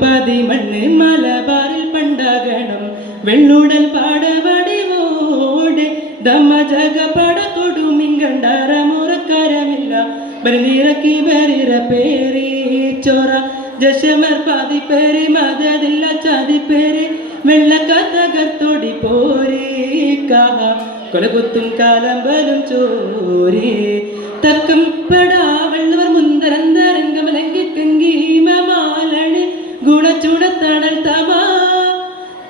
പതിമണ്ണ് മലബാറിൽ പണ്ടാകണം വെള്ളൂടൽ പാടവടിവോടെ ദമജക പട കൊടുമിങ്കണ്ടാര മുറക്കാരമില്ല ബലിനിറക്കി ബരിര പേരി ചോറ ജശമർ പാതി പേരി മതതില്ല ചാതി പേരി വെള്ളക്കത്തകർത്തൊടി പോരി കാഹ കൊലകുത്തും കാലമ്പലും ചോരി തക്കം പടാ വെള്ളവർ മുന്തരന്തരംഗമലങ്കി കങ്കീമമാലണി ഗുണചുണത്തണൽ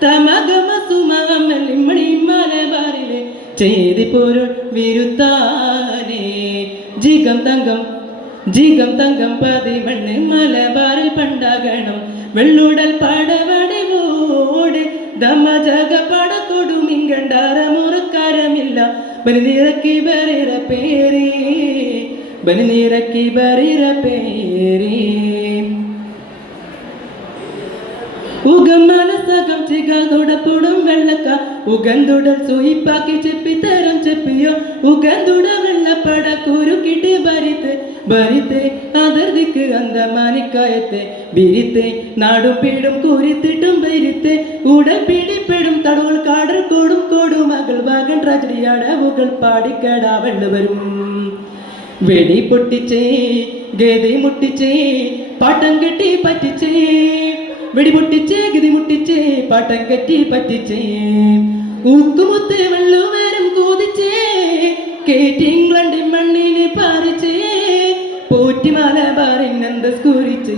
തമഗമ സുമമലിമണി മലബാറിലെ ചെയ്തി പൊരുൾ വിരുത്താനേ ജിഗം തങ്കം പതിമണ്ണ് മലബാറിൽ പണ്ടാകണം വെള്ളൂടൽ പാടവടിവോടെ ദമജക പട കൊടുമിങ്കണ്ടാര മുറക്കാരമില്ല ബലിനിറക്കി ബരിര പേരി ഉഗം മനസ്സകം ചികതുടപ്പൊടും വെള്ളക്ക ഉഗന്തുടൽ സൂയിപ്പാക്കി ചെപ്പിത്തരം ചെപ്പിയോ ഉഗന്തുട വെള്ളപ്പട കുരുക്കിട്ട് ഭരിത്തെ അതിർദിക്ക് അന്തമാനിക്കായത്തെ ബിരിത്തെ നാടും പീടും കുരിത്തിട്ടും ഭരിത്തെ ഉടൽ പിടിപ്പെടും തടവുകൾ കാടർ കൊടും മകൾ വാഗൻ ട്രാജഡിയടവുകൾ പാടിക്കടാ വെള്ളുവരും വെടി പൊട്ടിച്ചേ ഗതി മുട്ടിച്ചേ പാട്ടം കെട്ടി പറ്റിച്ചേ വെടി പൊട്ടിച്ചേ ഗതി മുട്ടിച്ചേ പാട്ടം കെട്ടി പറ്റിച്ചേ ഊക്കുമുത്തേ വെള്ളുവരും കൂതിച്ചേ കേട്ടി ഇംഗ്ലണ്ടിൻ മണ്ണിനെ പാറിച്ചേ പോറ്റി മലബാറിനെന്ത സ്കൂരിച്ചേ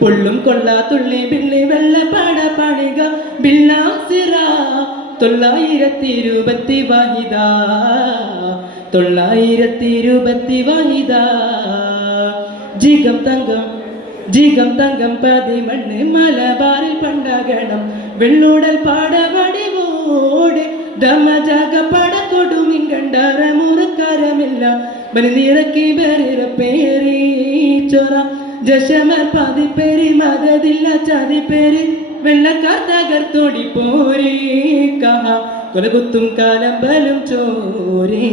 പൊള്ളും കൊള്ളാത്തുള്ളി ബിള്ളി വെള്ളപ്പാട പണിക ബില്ലാസിറ 920 വാഹിദ ജിഗം തങ്കം പതിമണ്ണ് മലബാറിൽ പണ്ടാകണം വെള്ളൂടൽ പാടവടിവോടെ ദമജക പട കൊടുമിങ്കണ്ടാര മുറക്കാരമില്ല ബലിനിറക്കി ബരിര പേരി ചോറ ജശമർ പാതി പേരി മതതില്ല ചാതി പേരി വെള്ളക്കാർ തകർത്തൊടി പോരി കഹ കൊലകുത്തും കാലമ്പലും ചോരി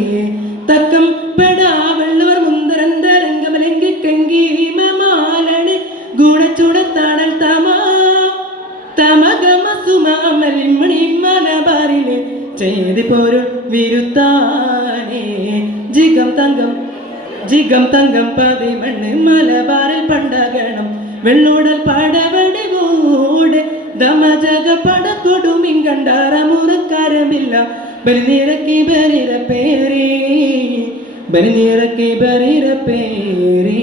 തക്കം പെടാ വെള്ളവർ മുന്തരന്തരംഗമലങ്കി കങ്കീമമാലണി ഗുണചുടത്താണൽ തമഗമ സുമമലിമണി മലബാറിലെ ചെയ്തി പോരുൾ വിരുത്താനേ ജിഗം തങ്കം പതിമണ്ണ് മലബാറിൽ പണ്ടാകണം വെള്ളൂടൽ പാടവടിവോടെ ദമജക പട കൊടുമിങ്കണ്ടാര മുറക്കാരമില്ല ബലിനിറക്കി ബരിര പേരി